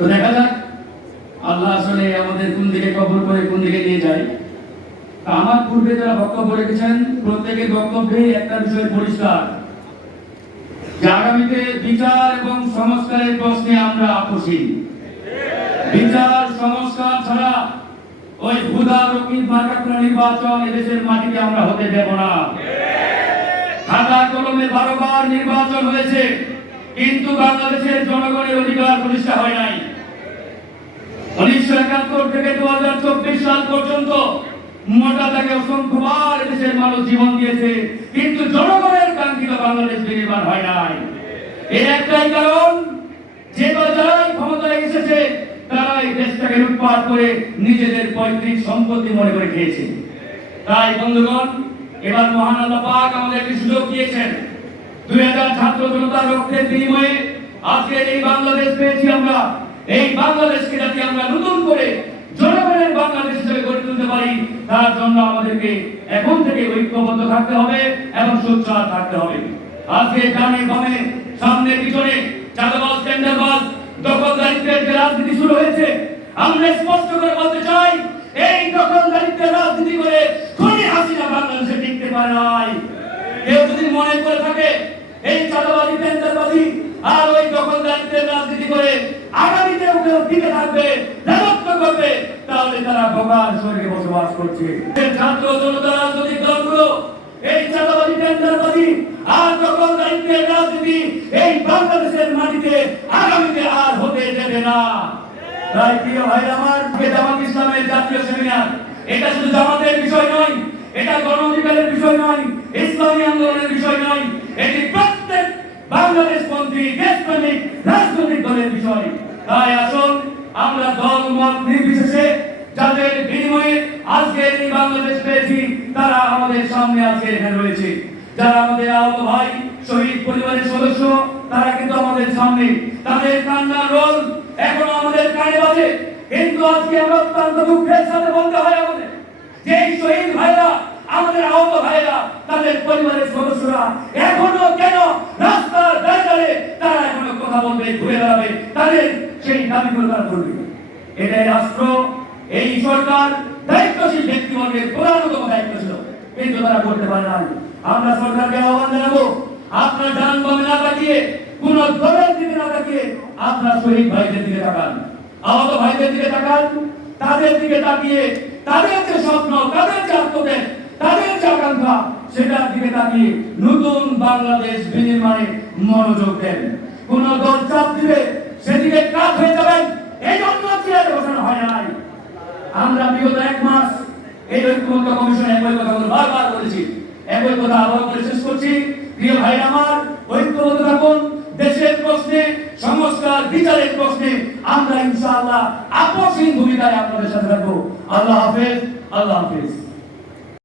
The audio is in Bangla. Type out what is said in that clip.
তো দেখা যাক। আল্লাহ আসলে আমাদের কোন দিকে কবর করে, কোন দিকে নিয়ে যায়। তা আমার পূর্বে যারা বক্তব্য রেখেছেন, প্রত্যেকের বক্তব্যে একটা বিষয় পরিষ্কার। যে আগামীতে বিচার এবং সংস্কারের প্রশ্নে আমরা আপোষহীন বিচার, সংস্কার ছাড়া ওই হুদা, রকিব মার্কাপুরা নির্বাচন এদেশের মাটিতে আমরা হতে দেব না। খাতা কলমে বারবার নির্বাচন হয়েছে, কিন্তু বাংলাদেশের জনগণের অধিকার প্রতিষ্ঠা হয় নাই। উনিশশো একাত্তর থেকে দু হাজার চব্বিশ সাল পর্যন্ত মোটা দাগে অসংখ্যবার দেশের মানুষ জীবন দিয়েছে, কিন্তু জনগণের কাঙ্ক্ষিত বাংলাদেশ বিনির্মাণ হয় নাই। এর একটাই কারণ, যে যারাই ক্ষমতায় এসেছে তারা দেশটাকে লুটপাট করে নিজেদের পৈতৃক সম্পত্তি মনে করে খেয়েছে। তাই বন্ধুগণ, এবার মহান আল্লাহ পাক আমাদেরকে সুযোগ দিয়েছেন। দুই হাজার ছাত্র জনতার রক্তের বিনিময়ে আজকের এই বাংলাদেশ পেয়েছি আমরা। এই বাংলাদেশকে যাতে আমরা নতুন করে জনগণের বাংলাদেশ হিসেবে গড়ে তুলতে পারি, তার জন্য আমাদেরকে এখন থেকে ঐক্যবদ্ধ থাকতে হবে এবং সোচ্চার থাকতে হবে। আজকে ডানে বামে সামনে পিছনে চাঁদাবাজ, টেন্ডারবাজ, দখলদারিত্বের যে রাজনীতি শুরু হয়েছে, আমরা স্পষ্ট করে বলতে চাই, এই দখলদারিত্বের রাজনীতি করে খুনি হাসিনা বাংলাদেশে টিকতে পারে নাই। কেউ যদি মনে করে থাকে, এই চাঁদাবাজি, টেন্ডারবাজি আর ওই দখলদারিত্বের রাজনীতি করে কেউ টিকে থাকবে, রাজত্ব করবে, তাহলে তারা বোকার স্বর্গে বসবাস করছে। ছাত্র জনতা রাজনৈতিক দলগুলো, এই চাঁদাবাজি, টেন্ডারবাজি, আর দখলদারিত্বের রাজনীতি, এই বাংলাদেশের মাটিতে আগামীতে আর হতে দেবে না। তাই প্রিয় ভাই আমার জামাত ইসলামের জাতীয় সেমিনার। এটা শুধু জামাতের বিষয় নয়, এটা গণ অধিকারের বিষয় নয়, ইসলামী আন্দোলনের বিষয় নয়, এটি প্রত্যেক বাংলাদেশ পন্থী দেশপ্রেমিক, রাজনৈতিক দলের বিষয়। তাই আসুন, আমরা দল মত নির্বিশেষে যাদের বিনিময়ে আজকের এই বাংলাদেশ পেয়েছি, তারা আমাদের সামনে আজকে এখানে রয়েছে। যারা আমাদের আহত ভাই, শহীদ পরিবারের সদস্য, তারা কিন্তু আমাদের সামনে। তাদের কান্নার রোল এখনও আমাদের কানে বাজে। কিন্তু আজকে আমরা অত্যন্ত দুঃখের সাথে বলতে হয় আমাদের। যে শহীদ ভাইরা, আমাদের আহত ভাইরা, তাদের পরিবারের সদস্যরা এখনও কেন রাস্তার দাঁড়িয়ে তারা এখনও কথা বলবে, ঘুরে বেড়াবে? তাদের সেই দাবিগুলো তারা করবে। এটাই রাষ্ট্র, এই সরকার দায়িত্বশীল ব্যক্তিবর্গের প্রধানতম দায়িত্ব ছিল কিন্তু তারা করতে পারে না। আমরা সরকারকে আহ্বান জানাব, আপনার ডান বামে না তাকিয়ে, কোন দলের দিকে না তাকিয়ে আপনার শহীদ ভাইদের দিকে তাকান। আহত ভাইদের দিকে তাকান, তাদের দিকে তাকিয়ে, তাদের যে স্বপ্ন, তাদের যে আত্মদের তাদের যে আকাঙ্ক্ষা, সেটার দিকে তাকিয়ে নতুন বাংলাদেশ বিনির্মাণে মনোযোগ দেন। কোন দল চাপ দিবে সেদিকে কাজ হয়ে যাবেন, এই জন্য চেয়ারে বসানো হয় নাই। আমরা বিগত এক মাস এই ঐক্যমত্য কমিশন একই কথাগুলো বারবার বলেছি, একই কথা আবার বলে শেষ করছি। প্রিয় ভাই, আমার ঐক্যবদ্ধ থাকুন, দেশের প্রশ্নে, সংস্কার, বিচারের প্রশ্নে আমরা ইনশাআল্লাহ আপসহীন ভূমিকায় আপনাদের সাথে থাকব। আল্লাহ হাফেজ আল্লাহ হাফেজ।